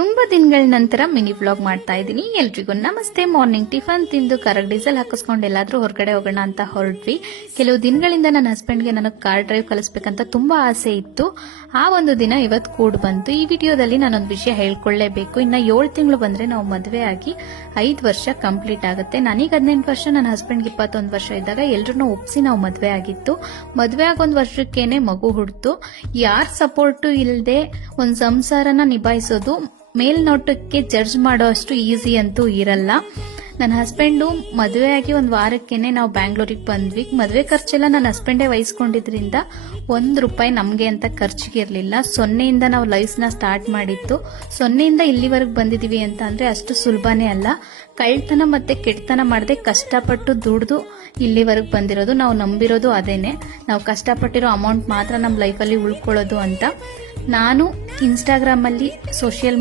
ತುಂಬಾ ದಿನಗಳ ನಂತರ ಮಿನಿ ವ್ಲಾಗ್ ಮಾಡ್ತಾ ಇದ್ದೀನಿ. ಎಲ್ರಿಗೂ ನಮಸ್ತೆ. ಮಾರ್ನಿಂಗ್ ಟಿಫನ್ ತಿಂದು ಕರೆಕ್ಟ್ ಡೀಸೆಲ್ ಹಾಕಿಸ್ಕೊಂಡು ಎಲ್ಲಾದ್ರೂ ಹೊರಗಡೆ ಹೋಗೋಣ ಅಂತ ಹೊರಟ್ವಿ. ಕೆಲವು ದಿನಗಳಿಂದ ನನ್ನ ಹಸ್ಬೆಂಡ್ಗೆ ನನಗೆ ಕಾರ್ ಡ್ರೈವ್ ಕಲಿಸ್ಬೇಕಂತ ತುಂಬಾ ಆಸೆ ಇತ್ತು. ಆ ಒಂದು ದಿನ ಇವತ್ತು ಕೂಡ್ ಬಂತು. ಈ ವಿಡಿಯೋದಲ್ಲಿ ನಾನೊಂದು ವಿಷಯ ಹೇಳ್ಕೊಳ್ಳೇಬೇಕು. ಇನ್ನ 7 ತಿಂಗಳು ಬಂದ್ರೆ ನಾವು ಮದುವೆ ಆಗಿ 5 ವರ್ಷ ಕಂಪ್ಲೀಟ್ ಆಗುತ್ತೆ. ನನಗೆ 18 ವರ್ಷ, ನನ್ನ ಹಸ್ಬೆಂಡ್ಗೆ 21 ವರ್ಷ ಇದ್ದಾಗ ಎಲ್ಲರನ್ನೂ ಒಪ್ಸಿ ನಾವು ಮದುವೆ ಆಗಿತ್ತು. ಮದುವೆ ಆಗ 1 ವರ್ಷಕ್ಕೇನೆ ಮಗು ಹುಡ್ತು. ಯಾರ ಸಪೋರ್ಟು ಇಲ್ಲದೆ ಒಂದು ಸಂಸಾರನ ನಿಭಾಯಿಸೋದು ಮೇಲ್ನೋಟಕ್ಕೆ ಜಡ್ಜ್ ಮಾಡೋ ಅಷ್ಟು ಈಸಿ ಅಂತೂ ಇರಲ್ಲ. ನನ್ನ ಹಸ್ಬೆಂಡು ಮದುವೆ ಆಗಿ 1 ವಾರಕ್ಕೇನೆ ನಾವು ಬ್ಯಾಂಗ್ಳೂರಿಗೆ ಬಂದ್ವಿ. ಮದುವೆ ಖರ್ಚೆಲ್ಲ ನನ್ನ ಹಸ್ಬೆಂಡೇ ವಹಿಸ್ಕೊಂಡಿದ್ರಿಂದ 1 ರೂಪಾಯಿ ನಮಗೆ ಅಂತ ಖರ್ಚಿಗಿರ್ಲಿಲ್ಲ. 0ಇಂದ ನಾವು ಲೈಫ್ನ ಸ್ಟಾರ್ಟ್ ಮಾಡಿತ್ತು. 0ಇಂದ ಇಲ್ಲಿವರೆಗೆ ಬಂದಿದೀವಿ ಅಂತ ಅಂದ್ರೆ ಅಷ್ಟು ಸುಲಭನೇ ಅಲ್ಲ. ಕಳ್ತನ ಮತ್ತೆ ಕೆಟ್ಟತನ ಮಾಡದೆ ಕಷ್ಟಪಟ್ಟು ದುಡ್ದು ಇಲ್ಲಿವರೆಗೆ ಬಂದಿರೋದು. ನಾವು ನಂಬಿರೋದು ಅದೇನೆ. ನಾವು ಕಷ್ಟಪಟ್ಟಿರೋ ಅಮೌಂಟ್ ಮಾತ್ರ ನಮ್ಮ ಲೈಫಲ್ಲಿ ಉಳ್ಕೊಳ್ಳೋದು ಅಂತ. ನಾನು ಇನ್ಸ್ಟಾಗ್ರಾಮ್ ಅಲ್ಲಿ ಸೋಷಿಯಲ್